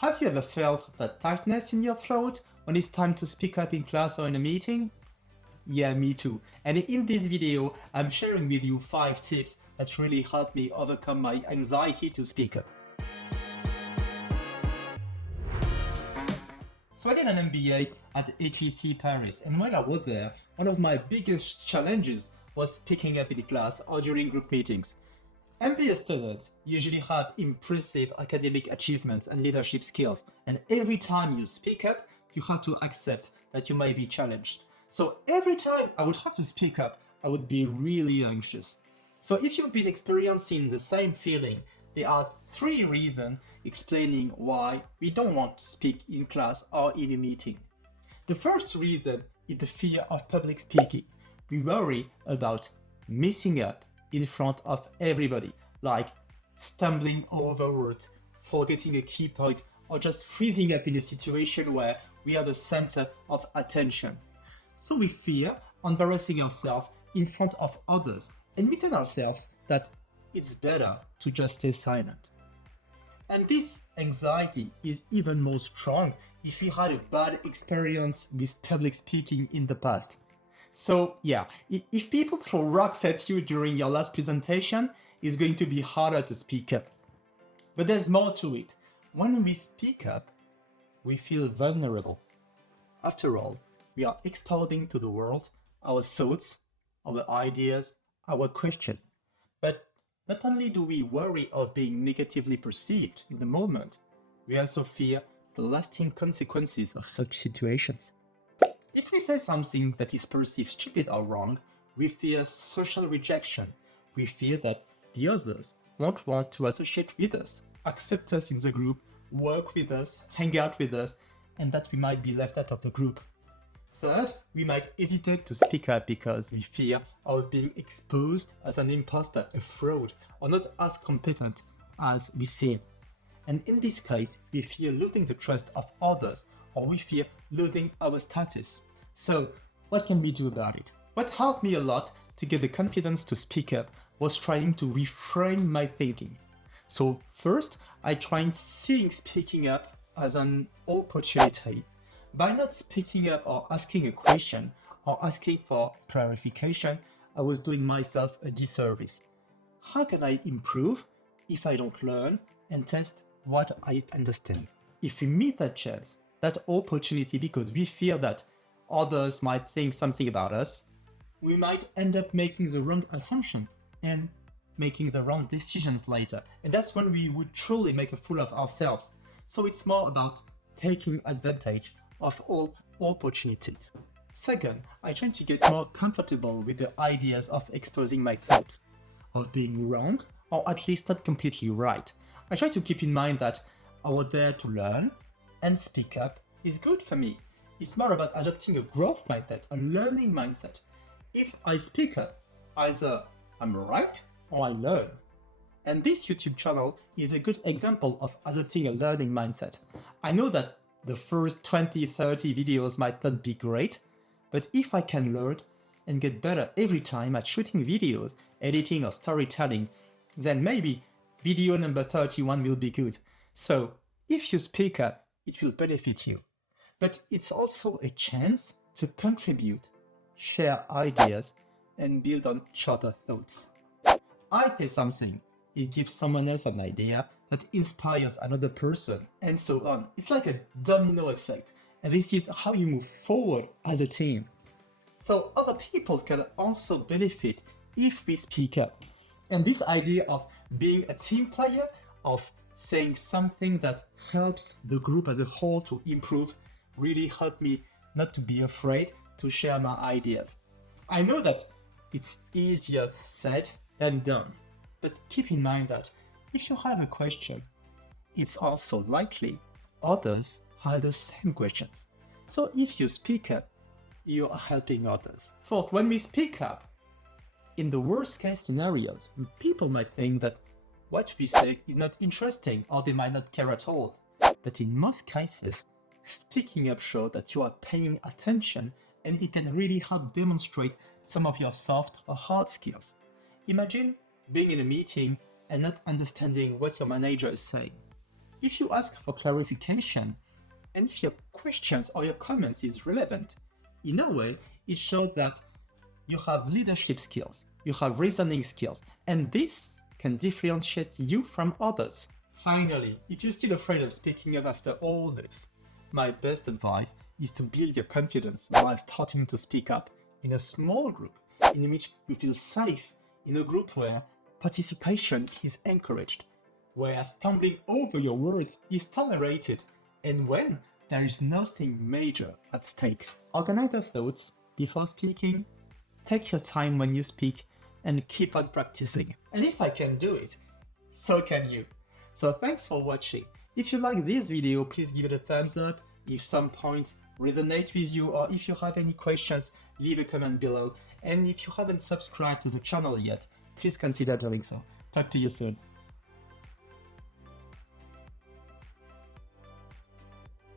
Have you ever felt that tightness in your throat when it's time to speak up in class or in a meeting? Yeah, me too. And in this video, I'm sharing with you 5 tips that really helped me overcome my anxiety to speak up. So I did an MBA at HEC Paris, and while I was there, one of my biggest challenges was speaking up in class or during group meetings. MBA students usually have impressive academic achievements and leadership skills, and every time you speak up, you have to accept that you may be challenged. So every time I would have to speak up, I would be really anxious. So if you've been experiencing the same feeling, there are 3 reasons explaining why we don't want to speak in class or in a meeting. The first reason is the fear of public speaking. We worry about messing up in front of everybody, like stumbling over words, forgetting a key point, or just freezing up in a situation where we are the center of attention. So we fear embarrassing ourselves in front of others, and we tell ourselves that it's better to just stay silent. And this anxiety is even more strong if we had a bad experience with public speaking in the past. So yeah, if people throw rocks at you during your last presentation, it's going to be harder to speak up. But there's more to it. When we speak up, we feel vulnerable. After all, we are expounding to the world our thoughts, our ideas, our questions. But not only do we worry of being negatively perceived in the moment, we also fear the lasting consequences of such situations. If we say something that is perceived stupid or wrong, we fear social rejection. We fear that the others won't want to associate with us, accept us in the group, work with us, hang out with us, and that we might be left out of the group. Third, we might hesitate to speak up because we fear of being exposed as an imposter, a fraud, or not as competent as we seem. And in this case, we fear losing the trust of others, or we fear losing our status. So, what can we do about it? What helped me a lot to get the confidence to speak up was trying to reframe my thinking. So first, I tried seeing speaking up as an opportunity. By not speaking up or asking a question or asking for clarification, I was doing myself a disservice. How can I improve if I don't learn and test what I understand? If we meet that chance, that opportunity, because we fear that others might think something about us, we might end up making the wrong assumption and making the wrong decisions later. And that's when we would truly make a fool of ourselves. So it's more about taking advantage of all opportunities. Second, I try to get more comfortable with the ideas of exposing my thoughts, of being wrong, or at least not completely right. I try to keep in mind that I was there to learn, and speak up is good for me. It's more about adopting a growth mindset, a learning mindset. If I speak up, either I'm right or I learn. And this YouTube channel is a good example of adopting a learning mindset. I know that the first 20-30 videos might not be great, but if I can learn and get better every time at shooting videos, editing or storytelling, then maybe video number 31 will be good. So if you speak up, it will benefit you. But it's also a chance to contribute, share ideas, and build on each other's thoughts. I say something, it gives someone else an idea that inspires another person, and so on. It's like a domino effect, and this is how you move forward as a team. So other people can also benefit if we speak up. And this idea of being a team player, of saying something that helps the group as a whole to improve, really helped me not to be afraid to share my ideas. I know that it's easier said than done, but keep in mind that if you have a question, it's also likely others have the same questions. So if you speak up, you are helping others. Fourth, when we speak up, in the worst case scenarios, people might think that what we say is not interesting or they might not care at all. But in most cases, speaking up shows that you are paying attention, and it can really help demonstrate some of your soft or hard skills. Imagine being in a meeting and not understanding what your manager is saying. if you ask for clarification, and if your questions or your comments is relevant, in a way, it shows that you have leadership skills, you have reasoning skills, and this can differentiate you from others. Finally, if you're still afraid of speaking up after all this, my best advice is to build your confidence by starting to speak up in a small group in which you feel safe, in a group where participation is encouraged, where stumbling over your words is tolerated, and when there is nothing major at stakes. Organize your thoughts before speaking, take your time when you speak, and keep on practicing. And if I can do it, so can you. So thanks for watching. If you like this video, please give it a thumbs up. If some points resonate with you, or if you have any questions, leave a comment below. And if you haven't subscribed to the channel yet, please consider doing so. Talk to you soon.